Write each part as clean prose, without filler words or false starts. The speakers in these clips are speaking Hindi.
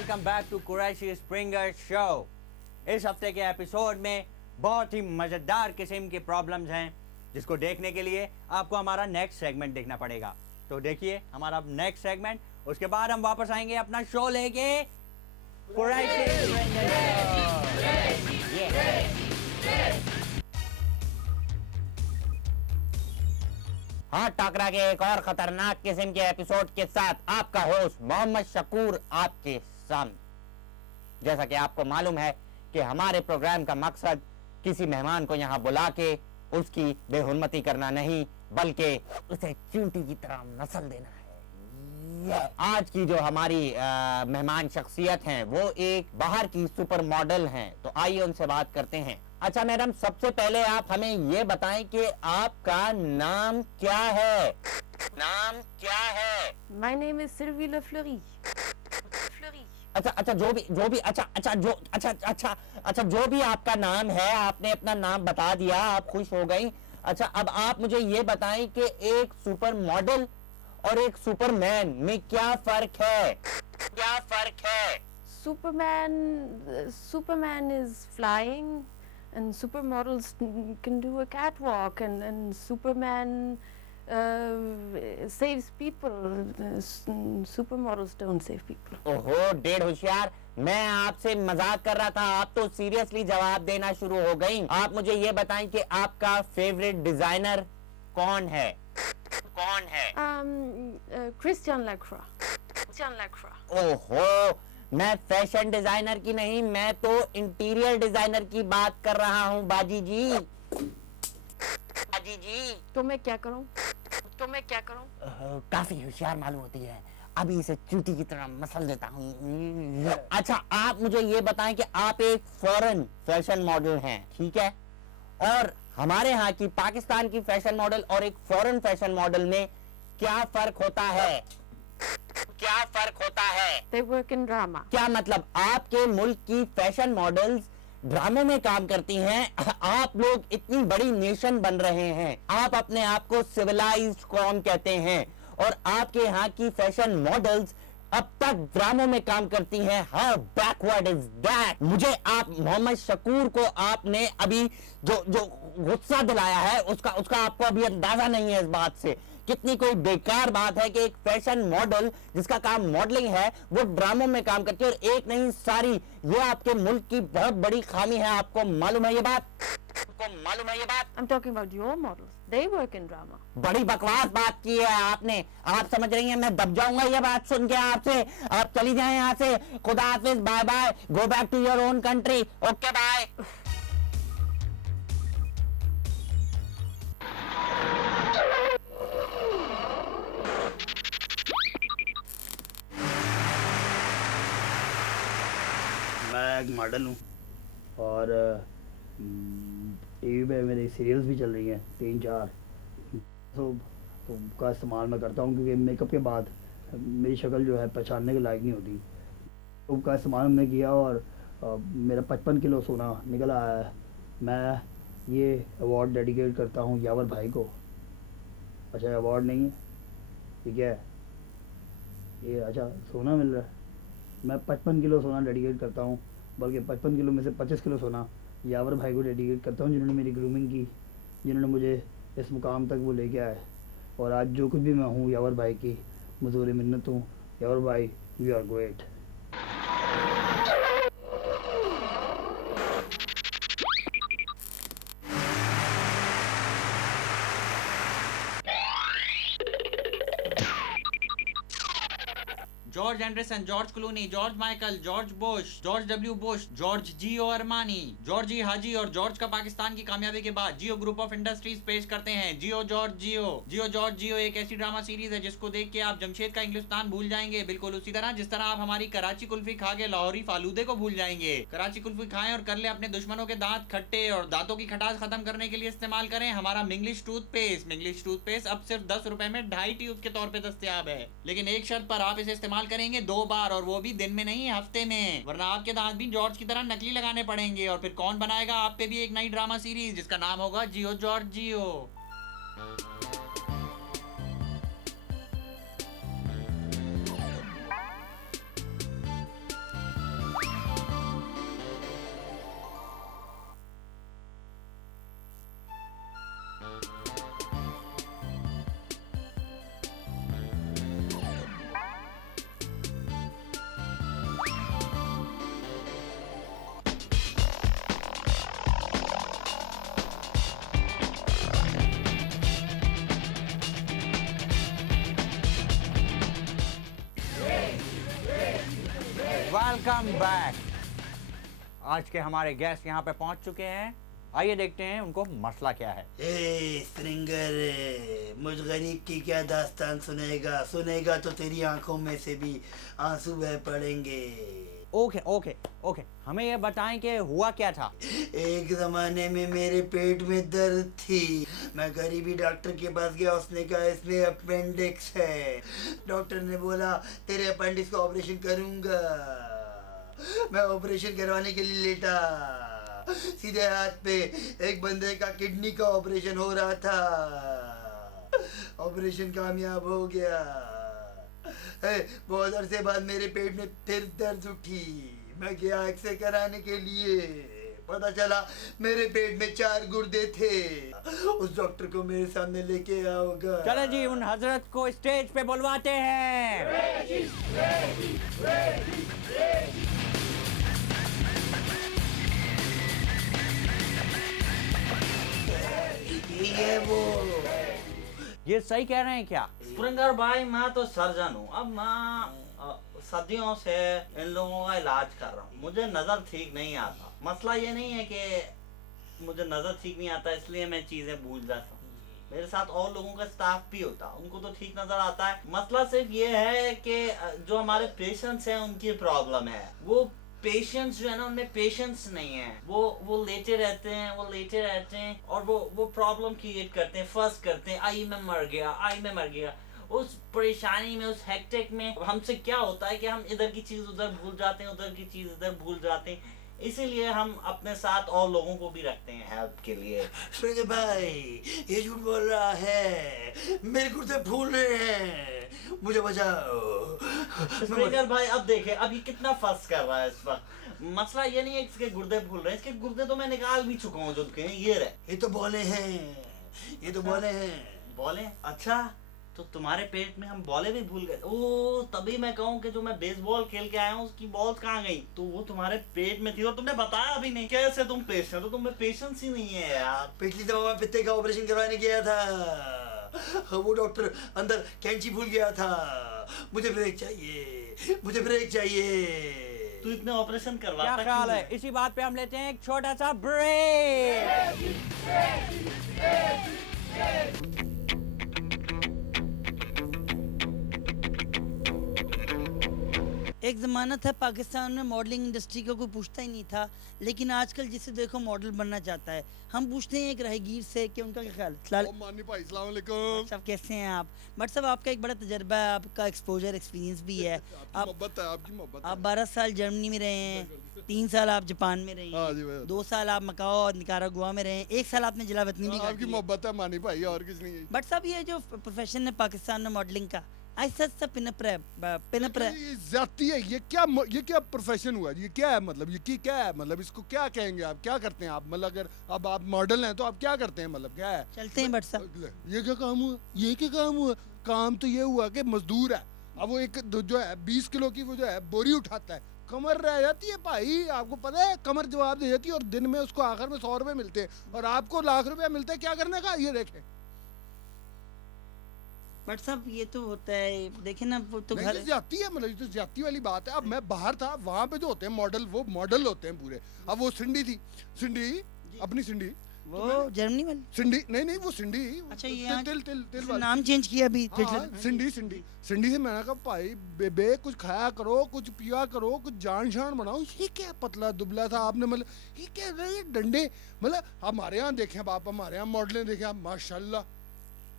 Welcome back to Qureshi springer show. इस हफ्ते के एपिसोड में बहुत ही मजेदार किस्म की प्रॉब्लम्स हैं जिसको देखने के लिए आपको हमारा नेक्स्ट सेगमेंट देखना पड़ेगा। तो देखिए हमारा नेक्स्ट सेगमेंट, उसके बाद हम वापस आएंगे अपना शो लेके कुरैशी स्प्रिंगर शो। हाँ, टाकरा के एक और खतरनाक किस्म के एपिसोड के साथ आपका होस्ट मोहम्मद शकूर आपके सामने। जैसा कि आपको मालूम है कि हमारे प्रोग्राम का मकसद किसी मेहमान को यहाँ बुला के उसकी बेहुरमती करना नहीं, बल्कि उसे चींटी की तरह नस्ल देना है। आज की जो हमारी मेहमान शख्सियत हैं वो एक बाहर की सुपर मॉडल हैं, तो आइए उनसे बात करते हैं। अच्छा मैडम, सबसे पहले आप हमें ये बताएं कि आपका नाम क्या है? नाम क्या है? My name is Sylvie Le Fleury. अच्छा, जो भी आपका नाम है, आपने अपना नाम बता दिया, आप खुश हो गई। अच्छा, अब आप मुझे ये बताएं कि एक सुपर मॉडल और एक सुपरमैन में क्या फर्क है? क्या फर्क है? Superman is flying, and supermodels can do a catwalk, and Superman saves people. Supermodels don't save people. ओहो, डेढ़ होशियार, मैं आपसे मजाक कर रहा था, आप तो सीरियसली जवाब देना शुरू हो गई। आप मुझे ये बताएं कि आपका फेवरेट डिजाइनर कौन है? कौन है? Christian Lacroix. ओहो, मैं फैशन डिजाइनर की नहीं, मैं तो इंटीरियर डिजाइनर की बात कर रहा हूँ बाजी जी। बाजी जी, तो मैं क्या करूं? काफी होशियार मालूम होती है, अभी इसे चूटी की तरह मसल देता हूँ। अच्छा, आप मुझे ये बताएं कि आप एक फॉरेन फैशन मॉडल हैं, ठीक है, और हमारे यहाँ की पाकिस्तान की फैशन मॉडल और एक फॉरेन फैशन मॉडल में क्या फर्क होता है? क्या फर्क होता है? They work in drama. क्या मतलब आपके मुल्क की फैशन मॉडल्स ड्रामों में काम करती हैं? आप लोग इतनी बड़ी नेशन बन रहे हैं, आप अपने आप को सिविलाइज्ड कौम कहते हैं, और आपके यहाँ की फैशन मॉडल्स अब तक ड्रामों में काम करती हैं। How backward is that? मुझे आप मोहम्मद शकूर को आपने अभी जो जो गुस्सा दिलाया है उसका आपको अभी अंदाजा नहीं है इस बात से। कितनी कोई बेकार बात है कि एक फैशन मॉडल जिसका काम मॉडलिंग है वो ड्रामों में काम करती है, और एक नहीं सारी। ये आपके मुल्क की बहुत बड़ी खामी है, आपको मालूम है ये बात? I'm talking about your models. They work in drama. बड़ी बकवास बात की है आपने। आप समझ रही हैं मैं दब जाऊंगा ये बात सुन के आपसे। आप चली जाएं यहाँ से। खुदा हाफिज, bye bye, go back to your own country. Okay bye. मैं एक मॉडल हूँ और टीवी पे मेरी सीरियल्स भी चल रही हैं 3-4, तो का इस्तेमाल मैं करता हूँ क्योंकि मेकअप के बाद मेरी शक्ल जो है पहचानने के लायक नहीं होती। तो का इस्तेमाल हमने किया और मेरा 55 किलो सोना निकल आया है। मैं ये अवार्ड डेडिकेट करता हूँ यावर भाई को। अच्छा, अवार्ड नहीं है, ठीक है, ये अच्छा सोना मिल रहा है। मैं 55 किलो सोना डेडिकेट करता हूँ, बल्कि 55 किलो में से 25 किलो सोना यावर भाई को डेडिकेट करता हूँ, जिन्होंने मेरी ग्रूमिंग की, जिन्होंने मुझे इस मुकाम तक वो लेके आए। और आज जो कुछ भी मैं हूँ यावर भाई की मजूरी मिन्नत हूँ। यावर भाई, you are great. George Anderson, George Clooney, George Michael, George Bush, George W Bush, Giorgio Armani, जॉर्जी हाजी और जॉर्ज का पाकिस्तान की कामयाबी के बाद जियो ग्रुप ऑफ इंडस्ट्रीज पेश करते हैं जियो जॉर्ज जियो। जियो जॉर्ज जियो एक ऐसी ड्रामा सीरीज है जिसको देख के आप जमशेद का इंग्लिस्तान भूल जाएंगे, बिल्कुल उसी तरह जिस तरह आप हमारी कराची कुल्फी खा के लाहौरी फालूदे को भूल जाएंगे। कराची कुल्फी खाएं और कर ले अपने दुश्मनों के दांत खट्टे, और दांतों की खटास खत्म करने के लिए इस्तेमाल करें हमारा मिंग्लिश टूथपेस्ट। मिंग्लिश टूथपेस्ट अब सिर्फ 10 रुपए में 2.5 ट्यूब के तौर पे दस्तयाब है, लेकिन एक शर्त पर, आप इसे इस्तेमाल करेंगे 2 बार, और वो भी दिन में नहीं हफ्ते में, वरना आपके दांत भी जॉर्ज की तरह नकली लगाने पड़ेंगे। और फिर कौन बनाएगा आप पे भी एक नई ड्रामा सीरीज जिसका नाम होगा जियो जॉर्ज जियो। Welcome back. आज के हमारे गेस्ट यहाँ पे पहुंच चुके हैं। आइए देखते हैं उनको मसला क्या है। ए स्ट्रिंगर, मुझ गरीब की क्या दास्तान सुनेगा? सुनेगा तो तेरी आंखों में से भी आंसू बह पड़ेंगे। ओके ओके ओके, हमें ये बताएं कि हुआ क्या था। एक जमाने में मेरे पेट में दर्द थी। मैं गरीबी डॉक्टर के पास गया, उसने कहा इसमें अपेंडिक्स है। डॉक्टर ने बोला तेरे अपेंडिक्स का ऑपरेशन करूंगा। मैं ऑपरेशन करवाने के लिए लेटा, सीधे हाथ पे एक बंदे का किडनी का ऑपरेशन हो रहा था। ऑपरेशन कामयाब हो गया। बहुत अरसे बाद मेरे पेट में फिर दर्द उठी। मैं गया एक्सरे कराने के लिए, पता चला मेरे पेट में 4 गुर्दे थे। उस डॉक्टर को मेरे सामने लेके आओगा। चलो जी, उन हजरत को स्टेज पे बुलवाते हैं। ये वो ये सही कह रहे हैं क्या? स्प्रिंगर भाई, मैं तो सर्जन हूँ। अब मैं सदियों से इन लोगों का इलाज कर रहा हूँ। मुझे नज़र ठीक नहीं आता। मसला ये नहीं है कि मुझे नज़र ठीक नहीं आता इसलिए मैं चीज़ें भूल जाता हूँ। मेरे साथ और लोगों का स्टाफ भी होता, उनको तो ठीक नज़र आता है। मसला सिर्फ ये है कि जो हमारे पेशेंट्स हैं उनकी प्रॉब्लम है। वो पेशेंट्स जो है ना, उनमें पेशेंस नहीं है। वो लेटे रहते हैं और वो प्रॉब्लम क्रिएट करते हैं, फर्स्ट करते हैं, आई मैं मर गया। उस परेशानी में, उस हेक्टिक में हमसे क्या होता है कि हम इधर की चीज़ उधर भूल जाते हैं, उधर की चीज़ इधर भूल जाते हैं। इसीलिए हम अपने साथ और लोगों को भी रखते हैं हेल्प के लिए। स्प्रिंगर भाई ये झूठ बोल रहा है, मेरे गुर्दे फूल रहे हैं, मुझे बचाओ। स्प्रिंगर भाई, अब देखे अब ये कितना फर्स्ट कर रहा है इस वक्त। मसला ये नहीं है इसके गुर्दे फूल रहे हैं, इसके गुर्दे तो मैं निकाल भी चुका हूँ जो के हैं, ये रहे। ये तो बोले हैं। बॉले? अच्छा, तो तुम्हारे पेट में हम बॉले भी भूल गए। ओ, तभी मैं कहूँ कि जो मैं बेसबॉल खेल के आया हूँ उसकी बॉल्स कहाँ गई? तो वो तुम्हारे पेट में थी और तुमने बताया भी नहीं। कैसे तुम पेशेंट हो? तुम्हें पेशेंस ही नहीं है यार। पिछली दफा मैं पित्ते का ऑपरेशन करवाने गया था, वो डॉक्टर अंदर कैंची भूल गया था। मुझे ब्रेक चाहिए। तू इतने ऑपरेशन क्या करवाता ख्याल क्यों है? इसी बात पे हम लेते हैं एक छोटा सा ब्रेक। एक ज़माना था पाकिस्तान में मॉडलिंग इंडस्ट्री का कोई पूछता ही नहीं था, लेकिन आजकल जिसे देखो मॉडल बनना चाहता है। हम पूछते हैं एक राहगीर से कि उनका क्या ख्याल है। मानी भाई, अस्सलाम वालेकुम। सब कैसे हैं आप? बट साहब, आपका एक बड़ा तजर्बा है, आपका एक्सपोजर एक्सपीरियंस भी है। आपकी मोहब्बत है। आप 12 साल जर्मनी में रहे हैं, 3 साल आप जापान में रहे हाँ जी भाई। हैं, 2 साल आप मकाओ और निकारागुआ में रहे हैं, 1 साल आपने जलावतनी भी आपकी काटी है। मोहब्बत है मानी भाई, और कुछ नहीं है। बट साहब, ये जो प्रोफेशन है पाकिस्तान में मॉडलिंग का, ऐसा सा पिनअप रहा है। ये ज्यादती है। ये क्या प्रोफेशन हुआ? ये क्या है मतलब? ये क्या है मतलब? इसको क्या कहेंगे आप? क्या करते हैं आप? मतलब अगर अब आप मॉडल हैं तो आप क्या करते हैं? मतलब क्या है? चलते हैं बट साहब। ये क्या काम हुआ? काम तो ये हुआ कि मजदूर है। अब वो एक जो है 20 किलो की वो जो है बोरी उठाता है, कमर रह जाती है भाई। आपको पता है, कमर जवाब दे जाती है और दिन में उसको आखिर में 100 रुपए मिलते हैं और आपको लाख रुपया मिलता है। क्या करने का? ये देखें। बट साहब, ये तो होता है, देखे ना, वो तो नहीं, घर ये ज्यादती है। मतलब ये तो ज्यादती वाली बात है। अब मैं बाहर था, वहाँ पे जो होते हैं मॉडल, वो मॉडल होते हैं पूरे। अब वो सिंडी थी, अपनी सिंडी, वो जर्मनी वाली। सिंडी नहीं वो सिंडी। अच्छा, ये तिल उसने नाम चेंज किया अभी। सिंडी से मैंने कहा भाई बेबे कुछ खाया करो, कुछ पिया करो, कुछ जान शान बनाओ। ये क्या पतला दुबला था आपने? मतलब ये क्या ये डंडे? मतलब हमारे यहाँ देखें आप, हमारे यहाँ मॉडलें देखें आप, माशाल्लाह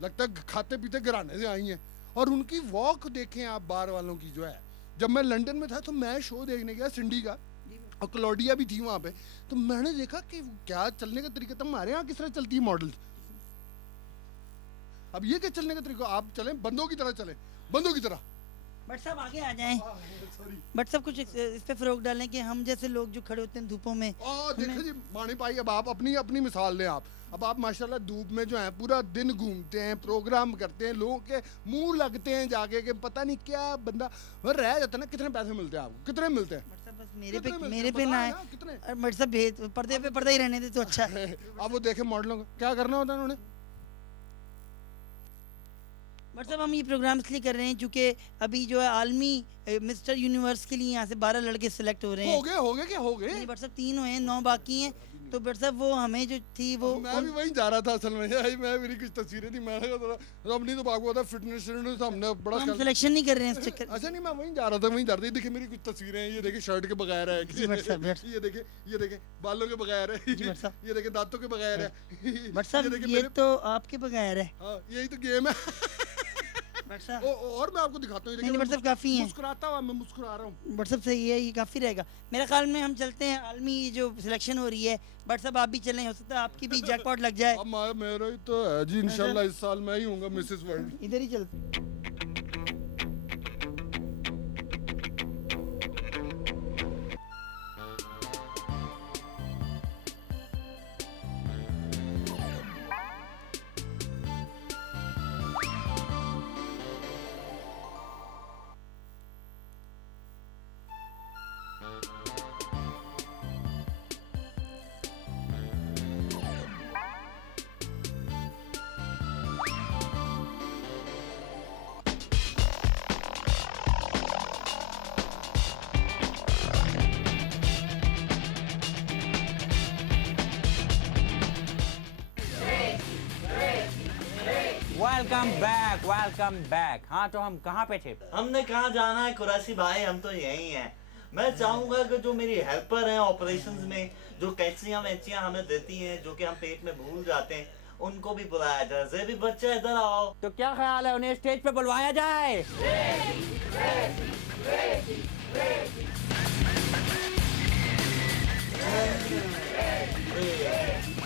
लगता है खाते पीते घराने से आई हैं। और उनकी वॉक देखें आप, बार वालों की जो है। जब मैं लंदन में था तो मैं शो देखने गया सिंडी का, और क्लॉडिया भी थी वहाँ पे। तो मैंने देखा कि क्या चलने का तरीका था। हमारे यहाँ किस तरह चलती है मॉडल? अब ये क्या चलने का तरीका? आप चलें बंदों की तरह, चलें बंदों की तरह। बट साहब, आगे आ जाएं। बट सब कुछ इस पे फरोग डालें कि हम जैसे लोग जो खड़े होते हैं धूपों में। देखो जी मानी भाई, अब आप अपनी मिसाल लें। अब आप माशाल्लाह धूप में जो है पूरा दिन घूमते हैं, प्रोग्राम करते हैं, लोगों के मुंह लगते हैं जाके कि पता नहीं क्या बंदा रह जाता है ना। कितने पैसे मिलते हैं आपको? कितने मिलते हैं? मेरे पे ना है। बट साहब, पर्दे पे पर्दा ही रहने दे तो अच्छा है। अब वो देखे मॉडलों को क्या करना होता है उन्होंने। बट साहब हम ये प्रोग्राम इसलिए कर रहे हैं क्योंकि अभी जो है आलमी मिस्टर यूनिवर्स के लिए यहाँ से 12 लड़के सिलेक्ट हो रहे हैं। हो गए क्या हो गए? नहीं बट साहब 3 हुए हैं, 9 बाकी हैं। तो बट साहब वो हमें जो थी वो मैं भी वहीं जा रहा था असल में यार, मैं मेरी कुछ तस्वीरें थी, मैंने कहा थोड़ा अब नहीं तो आपको पता फिटनेस तो हमने बड़ा हम सिलेक्शन नहीं कर रहे हैं इस चक्कर। अच्छा नहीं मैं वहीं जा रहा था, वहीं जा रहा था। ये देखिए मेरी कुछ तस्वीरें हैं, ये देखिए शर्ट के बगैर है, जी, बट साहब, बट- ये देखिए बालों के बगैर है, जी, बट साहब। ये देखिए दांतों के बगैर है। बट साहब देखिए ये मेरे- तो आपके बगैर है। हाँ यही तो गेम है। बट साहब और मैं आपको दिखाता हूँ, ये नहीं देखिए बट साहब काफ़ी हैं। मुस्कुराता हुआ मैं मुस्कुरा रहा हूँ। बट साहब सही है, ये काफ़ी रहेगा मेरे ख्याल में। हम चलते हैं आलमी जो सिलेक्शन हो रही है। बट साहब आप भी चलें, हो सकता है आपकी भी जैकपॉट लग जाए। अब मेरा ही तो है जी, इंशाल्लाह इस साल मैं ही हूँगा मिसेस वर्ल्ड। इधर ही चलते। Welcome back. हाँ तो हम कहाँ पे थे? हमने कहाँ जाना है कुरैशी भाई, हम तो यही हैं। मैं चाहूंगा कि जो मेरी हेल्पर हैं ऑपरेशंस में, जो कैंचियां वैंचियां हमें देती हैं जो कि हम पेट में भूल जाते हैं, उनको भी बुलाया जाए। जेबी बच्चे इधर आओ। तो क्या ख्याल है उन्हें स्टेज पे बुलवाया जाए?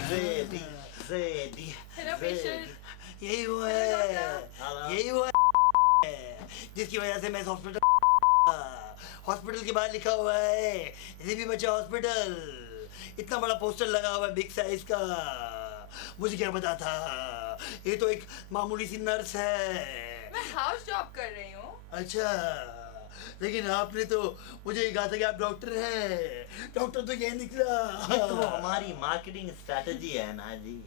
जेबी जेबी Hello, patient. यही वो है, यही वो है जिसकी वजह से मैं इस हॉस्पिटल के बाहर लिखा हुआ है जेबी बच्चा हॉस्पिटल। इतना बड़ा पोस्टर लगा हुआ है बिग साइज का। मुझे क्या पता था, ये तो एक मामूली सी नर्स है। मैं हाउस जॉब कर रही हूँ। अच्छा, लेकिन आपने तो मुझे ये कहा था कि आप डॉक्टर हैं। डॉक्टर तो ये निकला। ये तो हमारी मार्केटिंग स्ट्रेटजी है ना जी।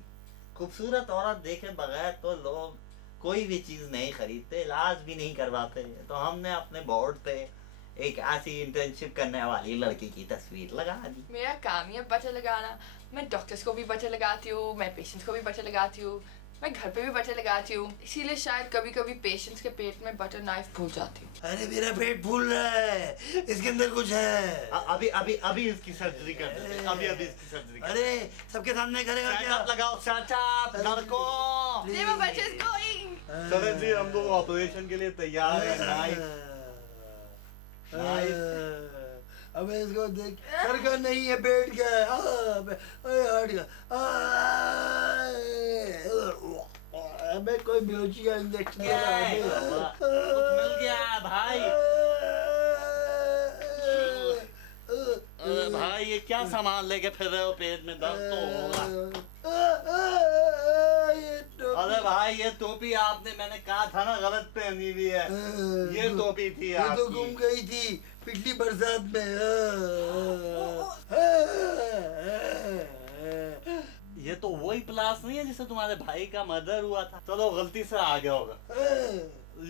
खूबसूरत औरत देखे बगैर तो लोग कोई भी चीज नहीं खरीदते, इलाज भी नहीं करवाते। तो हमने अपने बोर्ड पे एक ऐसी इंटर्नशिप करने वाली लड़की की तस्वीर लगा दी। मेरा काम ही है बटर लगाना। मैं डॉक्टर्स को भी बटर लगाती हूँ, मैं पेशेंट्स को भी बटर लगाती हूँ, मैं घर पे भी बटर लगाती हूँ। इसीलिए शायद कभी कभी पेशेंट्स के पेट में बटर नाइफ भूल जाती हूँ। अरे मेरा पेट फूल रहा है, इसके अंदर कुछ है। अभी अभी अभी इसकी सर्जरी कर देते हैं। अभी अभी इसकी सर्जरी कर अरे सबके सामने करेगा क्या? सेटअप लगाओ, सेटअप लड़कों। Never butcher is going. चलें जी, हम लोग ऑपरेशन के लिए तैयार हैं। नाइस। अबे इसको देख, सर का नहीं है, पेट का है। हार्ट का। अबे कोई बेहोशी का इंजेक्शन क्या है? कुछ मिल गया भाई। अरे भाई ये क्या सामान लेके फिर रहे हो? पेट में दर्द तो होगा। अरे भाई ये टोपी आपने, मैंने कहा था ना गलत पहनी हुई है। ये टोपी थी ये तो आपकी। गुम गई थी पिछली बरसात में। ये तो वही प्लास नहीं है जिससे तुम्हारे भाई का मर्डर हुआ था। चलो गलती से आ गया होगा।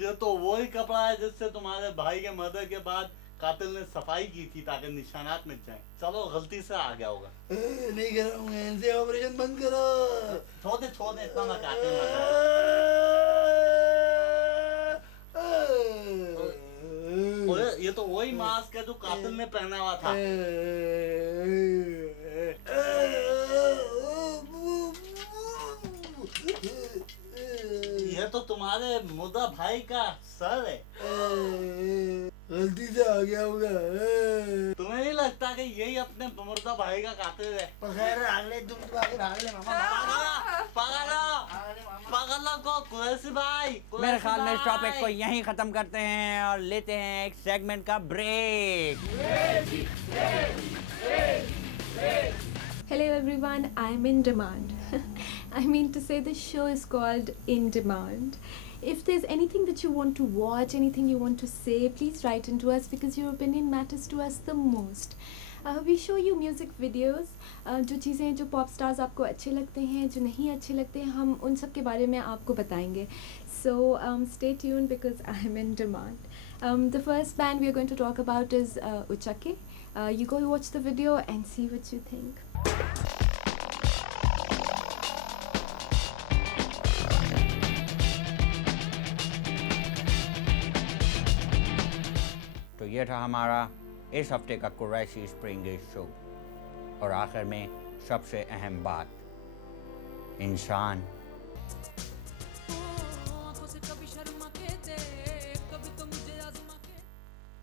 ये तो वही कपड़ा है जिससे तुम्हारे भाई के मर्डर के बाद कातिल ने सफाई की थी ताकि निशानात मिट जाएं। चलो गलती से आ गया होगा। नहीं कराऊंगा इनसे, ऑपरेशन बंद करो। छोड़ दे इतना ना कातिल मर जाए। ओए, ये तो वही मास्क है जो कातिल ने पहना हुआ था। ये तो तुम्हारे मुर्दा भाई का सर है। गलती से आ गया होगा। तुम्हें नहीं लगता कि यही अपने मुर्दा भाई का कातिल है? खैर अगले तुम तो आगे भाग ले मामा। पागल को कुरैशी भाई। मेरे ख्याल में इस टॉपिक को यहीं खत्म करते हैं और लेते हैं एक सेगमेंट का break. Hello everyone, I'm in demand. I mean to say the show is called In Demand. If there's anything that you want to watch, anything you want to say, please write into us because your opinion matters to us the most. We show you music videos, जो चीज़ें जो पॉप स्टार्स आपको अच्छे लगते हैं, जो नहीं अच्छे लगते हैं, हम उन सब के बारे में आपको बताएंगे. So stay tuned because I am in demand. The first band we are going to talk about is Uchake. You go watch the video and see what you think. तो ये था हमारा इस हफ्ते का कुरैशी स्प्रिंग शो। और आखिर में सबसे अहम बात, इंसान